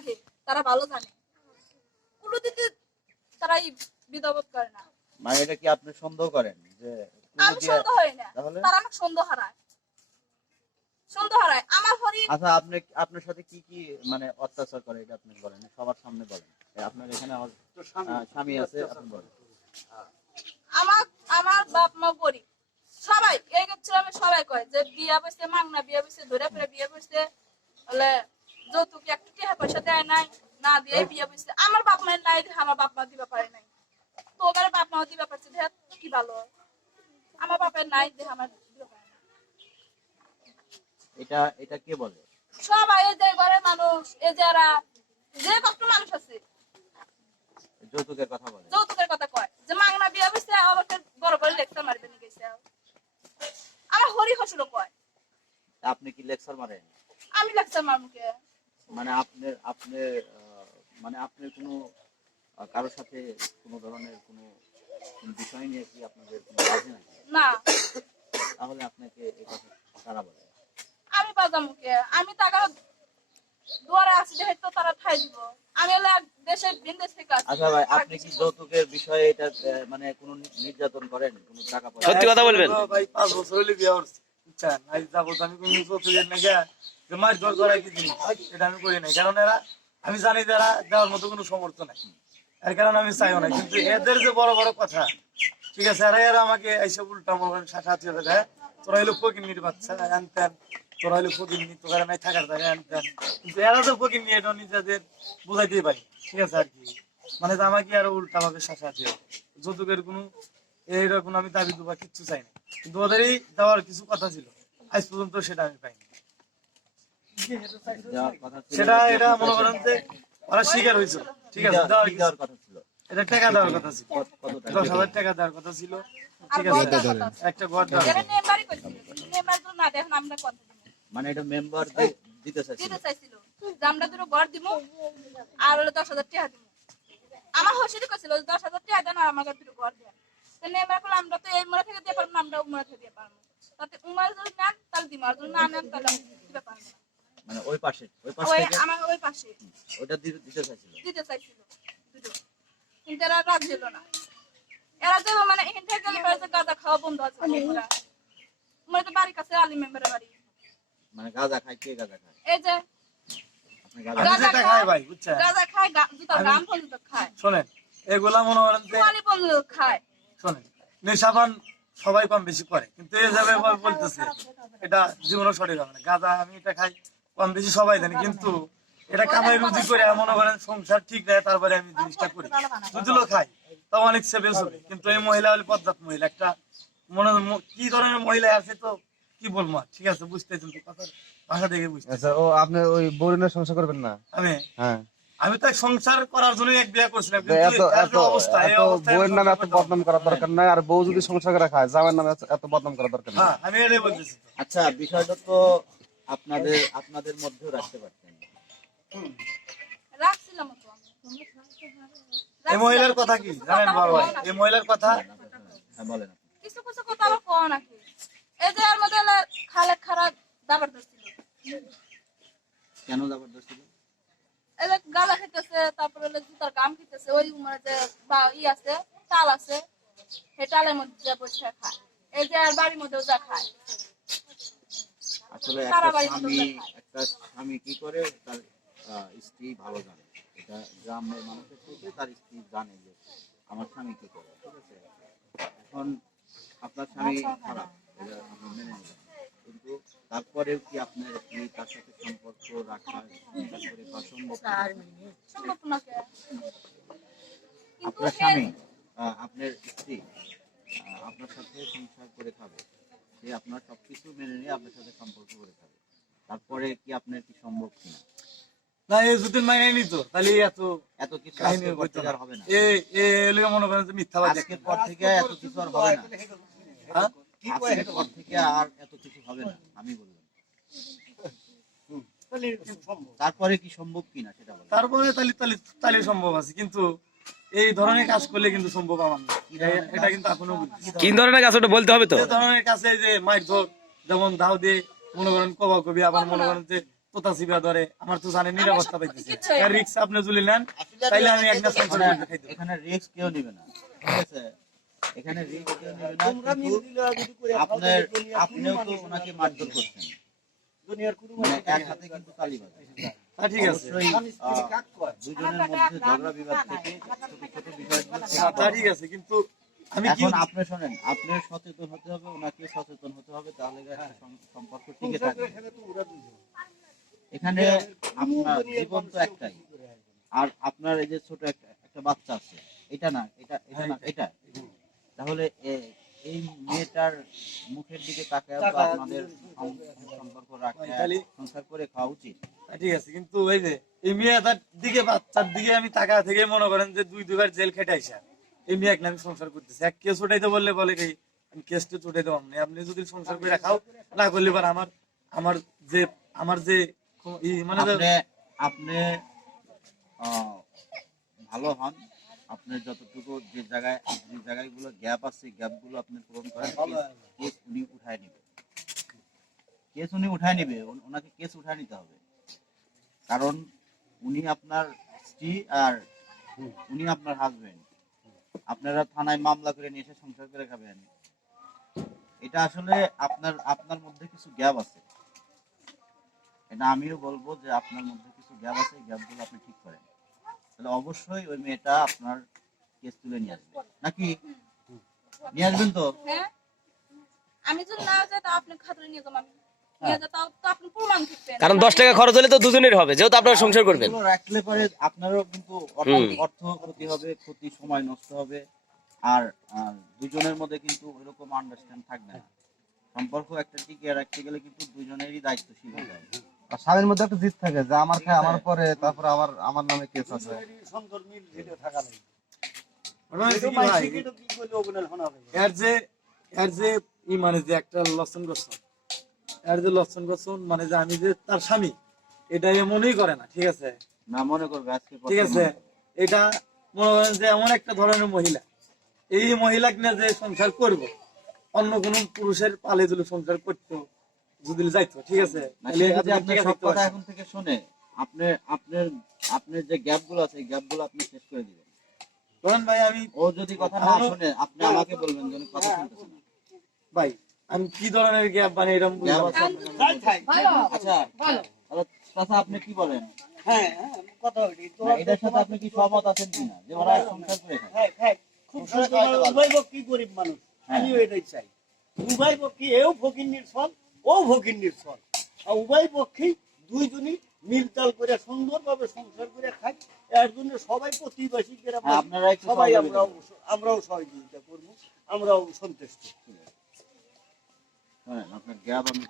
আগে তারা ভালো জানে। কোনো দিকে তারা করে না। মানে এটা কি আপনি সন্দেহ করেন যে আমি সন্দেহ হয় না। তারা আমাকে সন্দেহ হারায়। সন্দেহ হারায়। আমার হরি আচ্ছা আপনি আপনার সাথে কি কি মানে অত্যাচার করে এটা আপনি বলেন? সবার সামনে বলেন। আপনার এখানে স্বামী আছে আপনি বলেন। আমার আমার বাপ মা গরিব। সবাই এই গ্রামে সবাই কয় যে বিয়া বসে মাংনা বিয়া বসে ধরে ফেলে বিয়া বসে যৌতুক একটু টাকা পয়সা দেয় নাই না দিয়ে বিয়া আমার বাপ মায়ের নাই আমার বাপ মা দিবা পারে নাই। তো ওদের বাপ দিবা পারছে দেখে কি ভালো? আমার বাপের নাই দেখে আমার এটা এটা কে বলে? সবাই এই যে ঘরের মানুষ এই যারা যে কত মানুষ আছে। যৌতুকের কথা বলে। যৌতুকের কথা কয়। যে মাংনা বিয়া বসে আমাকে বড় করে লেখতে মারবে নি গেছে। আমার হরি হসুরও কয়। আপনি কি লেকচার মারেন? আমি লেকচার মারমুকে মানে আপনার আপনার মানে আপনার কোনো কারোর সাথে কোনো ধরনের কোনো বিষয় নিয়ে কি আপনাদের কোনো নাকি না। তাহলে আপনাকে এই কথা তারা বলে? আমি বাজামুকে আমি টাকা দুয়ারে আছি যেহেতু তারা ঠাই দিব। আমি হলে দেশে বিদেশ থেকে আসি আচ্ছা ভাই আপনি কি যৌতুকের বিষয়ে এটা মানে কোনো নির্যাতন করেন? কোনো টাকা পয়সা? সত্যি কথা বলবেন? ভাই পাঁচ বছর হলে বিয়ে করছি। যাব আমি এরা জানি যে এরা দেওয়ার মতো কোনো সমর্থ নাই। এর কারণে আমি চাইও না। কিন্তু এদের যে বড় বড় কথা, ঠিক আছে এরা আমাকে উল্টা সাথে যায় তোরা হইল ফকিন্নির বাচ্চা আনতেন তোরা হইল ফকিন্নি, তোরা নাই থাকার আনতেন কিন্তু এরা তো ফকিন্নি, এটা নিজেদের বুঝাইতেই পারি। ঠিক আছে, আর কি। মানে আমাকে আরও উল্টা ভাবে আছে যৌতুকের কোনো এইরকম আমি দাবি দুবা কিচ্ছু চাই না। কিন্তু ওদেরই দেওয়ার কিছু কথা ছিল। আজ পর্যন্ত সেটা আমি পাইনি। সেটা এটা মনে করেন যে ওরা শিকার হয়েছিল ঠিক আছে দেওয়ার কথা ছিল। এটা টাকা দেওয়ার কথা ছিল। কত- কত টাকা? দশ হাজার টাকা দেওয়ার কথা ছিল। ঠিক আছে। একটা ঘর দেওয়ার যেটা মেম্বারই করছিল মেম্বার তো না দেখেন আমরা কথা দিব মানে এটা মেম্বার দিতে চাইছিল। যে আমরা দুটো ঘর দিব আর হলো দশ হাজার টাকা দিব আমার হসিদি করছিল দশ হাজার টাকা দেন আর আমাকে দুটো ঘর দেন। তো মেম্বার করল আমরা তো এই মোড়া থেকে দিয়ে পারব না আমরা উমরা থেকে দিয়ে পারব তাতে উমার যদি নেন তাহলে দিব আর যদি না নেন তাহলে দিতে পারব মানে ওই পাশে ওই পাশ ওই আমার ওই পাশে। ওটা দি- দিতে চাইছিল? দিতে চাইছিল। কিন্তু এরা রাজি হলো না। এরা যে মানে এখান থেকে গেলে পরে গাঁজা খাওয়া বন্ধ আছে ওরা। আমার তো বাড়ির কাছে আলী মেম্বারের বাড়ি। মানে গাঁজা খায় কে গাঁজা খায়? এই যে গাঁজা খায়, ভাই বুঝছেন? গাঁজা খায় জুতা গাম পর্যন্ত খায়। শোনেন এগুলা মনে করেন যে পানি পর্যন্ত খায়। শোনেন সবাই কম বেশি করে কিন্তু যাবে বলতেছে এটা জীবনে সঠিক হবে না। গাঁজা আমি এটা খাই কম বেশি সবাই জানি কিন্তু এটা কামাই রুজি করে মনে করেন সংসার ঠিক রাখে তারপরে আমি জিনিসটা করি। দুধুলো খাই তাও অনেক সেভেল চলে কিন্তু এই মহিলা হলে পর্যাপ্ত মহিলা একটা মনে কি ধরনের মহিলা আছে তো কি বলব? ঠিক আছে বুঝতেছেন তো কথা ভাষা দেখে বুঝতে আচ্ছা ও আপনি ওই বরিনের সংসার করবেন না? আমি? হ্যাঁ। আমি তো সংসার করার জন্য এক বিয়ে করছিলাম বউয়ের নামে এত। বদনাম করার দরকার নাই আর বউ যদি সংসার করে খায় জামাইয়ের নামে এত- বদনাম করার দরকার নেই। হ্যাঁ আমি এটাই বলতেছি আচ্ছা বিষয়টা তো আপনাদের আপনাদের মধ্যেও রাখতে পারতেন। রাখছিলাম তো এই মহিলার কথা কি? জানেন বড় ভাই এই মহিলার কথা? বলেন কিছু কিছু কথা আবার নাকি? এই যে এর মধ্যে খালে খারাপ দাবার ধরছিল কেন জবরদস্তি এই গালা খেতেছে তারপরে হলো জুতার গাম খেতেছে ওই মানে যে বা ই আছে তাল আছে সেই মধ্যে যে বসে খায়। এই যে আর বাড়ির মধ্যেও যা খায়। আসলে একটা স্বামী একটা স্বামী কি করে? তার স্ত্রী ভালো জানে। এটা গ্রামের মানুষের থেকে তার স্ত্রী জানে যে আমার স্বামী কি করে ঠিক আছে? এখন আপনার স্বামী খারাপ এটা মেনে কিন্তু তারপরেও কি আপনার কি তার সাথে সম্পর্ক রাখা তারপরে বা সম্ভব সম্ভব নাকি কিন্তু আপনার স্বামী আপনার স্ত্রী আপনার সাথে সংসার করে খাবে। সে আপনার সবকিছু মেনে নিয়ে আপনার সাথে সম্পর্ক করে খাবে। তারপরে কি আপনার কি সম্ভব কিনা? না এই যদি মাইনে নিত তাহলে এত এত কিছু কাহিনী আজকের পর থেকে আর হবে না। এ এ মনে করেন যে মিথ্যাবাদী আজকের পর থেকে এত কিছু আর হবে না। পর থেকে আর এত কিছু হবে না আমি বললাম তারপরে কি সম্ভব কিনা সেটা তারপরে তাহলে তাহলে তাহলে সম্ভব আছে কিন্তু এই ধরনের কাজ করলে কিন্তু সম্ভব আমার না। এটা কিন্তু এখনও কি ধরনের কাজ ওটা বলতে হবে তো? ধরনের কাছে যে মাইক ধর যেমন দাও দিয়ে মনে করেন কবা কবি আবার মনে করেন যে তোতা চিবা ধরে আমার তো জানেন নিরাপত্তা পাইতেছে। রিক্স আপনি যদি নেন তাইলে আমি একটা এখানে- করতে খাইতে পারি। এখানে রিস্ক কেউ নেবে না ঠিক আছে? এখানে আপনার আপনিও তো ওনাকে মারধর করছেন। মানে এক হাতে কিন্তু তালি ঠিক আছে। দুজনের মধ্যে ঝগড়া বিবাদ থেকে ছোট ছোট বিষয়গুলো হ্যাঁ, তা ঠিক আছে কিন্তু আমি এখন আপনি শোনেন আপনি সচেতন হতে হবে ওনাকে সচেতন হতে হবে তাহলে সম্পর্ক টিকে থাকবে। এখানে আপনার জীবন তো একটাই। আর আপনার এই যে ছোট একটা একটা বাচ্চা আছে এটা না এটা এটা না এটা তাহলে এই মেয়েটার মুখের দিকে তাকায় তো আপনাদের সম্পর্ক রাখতে সংসার করে খাওয়া উচিত। ঠিক আছে কিন্তু এই যে এই মেয়েটার দিকে বাচ্চার দিকে আমি টাকা থেকে মনে করেন যে দুই দুবার জেল খেটে আইসা। এই মেয়ে সংসার করতেছি। এক কেস উঠাইতে বললে বলে কি আমি কেসটা উঠাইতে পারব না আপনি যদি সংসার করে রাখাও না করলে পর আমার আমার যে আমার যে মানে আপনি আপনি ভালো হন আপনার যতটুকু যে জায়গায়, যে জায়গাগুলো গ্যাপ আছে গ্যাপগুলো আপনি পূরণ করেন কেস উনি উঠায় নেবে। কেস উনি উঠায় নেবে ওনাকে কেস উঠায় নিতে হবে। কারণ উনি আপনার স্ত্রী আর উনি আপনার হাজবেন্ড আপনারা থানায় মামলা করে নিয়ে এসে সংসার করে খাবেন। এটা আসলে আপনার আপনার মধ্যে কিছু গ্যাপ আছে। এটা আমিও বলব যে আপনার মধ্যে কিছু গ্যাপ আছে গ্যাপগুলো আপনি ঠিক করেন। তাহলে অবশ্যই ওই মেয়েটা আপনার কেস তুলে নিয়ে আসবে। নাকি? নিয়ে আসবেন তো? হ্যাঁ? আমি যদি না যাই তা আপনি খাতুরে নিয়ে যাব আমি নিয়ে যাই তাও তো আপনি প্রমাণ থাকবেন কারণ দশ টাকা খরচ হলে তো দুজনের হবে যেহেতু আপনারা সংসার করবেন। রাখলে পরে আপনারও কিন্তু অর্থ ক্ষতি হবে ক্ষতি সময় নষ্ট হবে আর দুজনের মধ্যে কিন্তু ওইরকম আন্ডারস্ট্যান্ড থাকবে না। সম্পর্ক একটা টিকিয়ে রাখতে গেলে কিন্তু দুজনেরই দায়িত্বশীল হতে হবে স্বামীর মধ্যে একটা জিত থাকে যে আমার খায় আমার পরে তারপরে আমার আমার নামে কেস আছে। ঘটনা হয়েছে কি ভাই, এর যে এর যে ই মানে যে একটা লসন করছেন এর যে লসন করছেন মানে যে আমি যে তার স্বামী এটা এমনই করে না ঠিক আছে? না মনে করবে আজকে ঠিক আছে? এটা মনে করেন যে এমন একটা ধরনের মহিলা। এই মহিলাকে নিয়ে যে সংসার করব অন্য কোন পুরুষের পালে যদি সংসার করতো যদি যাইতো ঠিক আছে? তাহলে আপনি আপনার টিকে সব কথা পারতেন। এখন থেকে শুনে আপনার আপনার আপনার যে গ্যাপ আছে গ্যাপগুলো আপনি শেষ করে দিবেন। ধরেন ভাই আমি ও যদি কথা না শুনে আপনি আমাকে বলবেন যে কথা শুনতেছে না। ভাই আমি কি ধরনের গ্যাপ বানিয়ে এরকম গ্যাপ বুঝলাম আছে না। আপনার মধ্যে? আচ্ছা তাহলে আপনি কি বলেন? না, এটার সাথে আপনি কি সহমত আছেন কিনা? যে ওরা সংসার করে খুব সুন্দর উভয় গরিব মানুষ। আমিও এটাই চাই। উভয় পক্ষে এও ফকিন্নির ফল ও ভগিনীর ফল। আর উভয় পক্ষেই দুইজনই মিলতাল করে সুন্দরভাবে সংসার করে খাই এর জন্য সবাই প্রতিবাসী সবাই আমরা আমরাও আমরাও সহযোগিতা করব আমরাও সন্তুষ্ট। হ্যাঁ আপনার গ্যাপ আমি।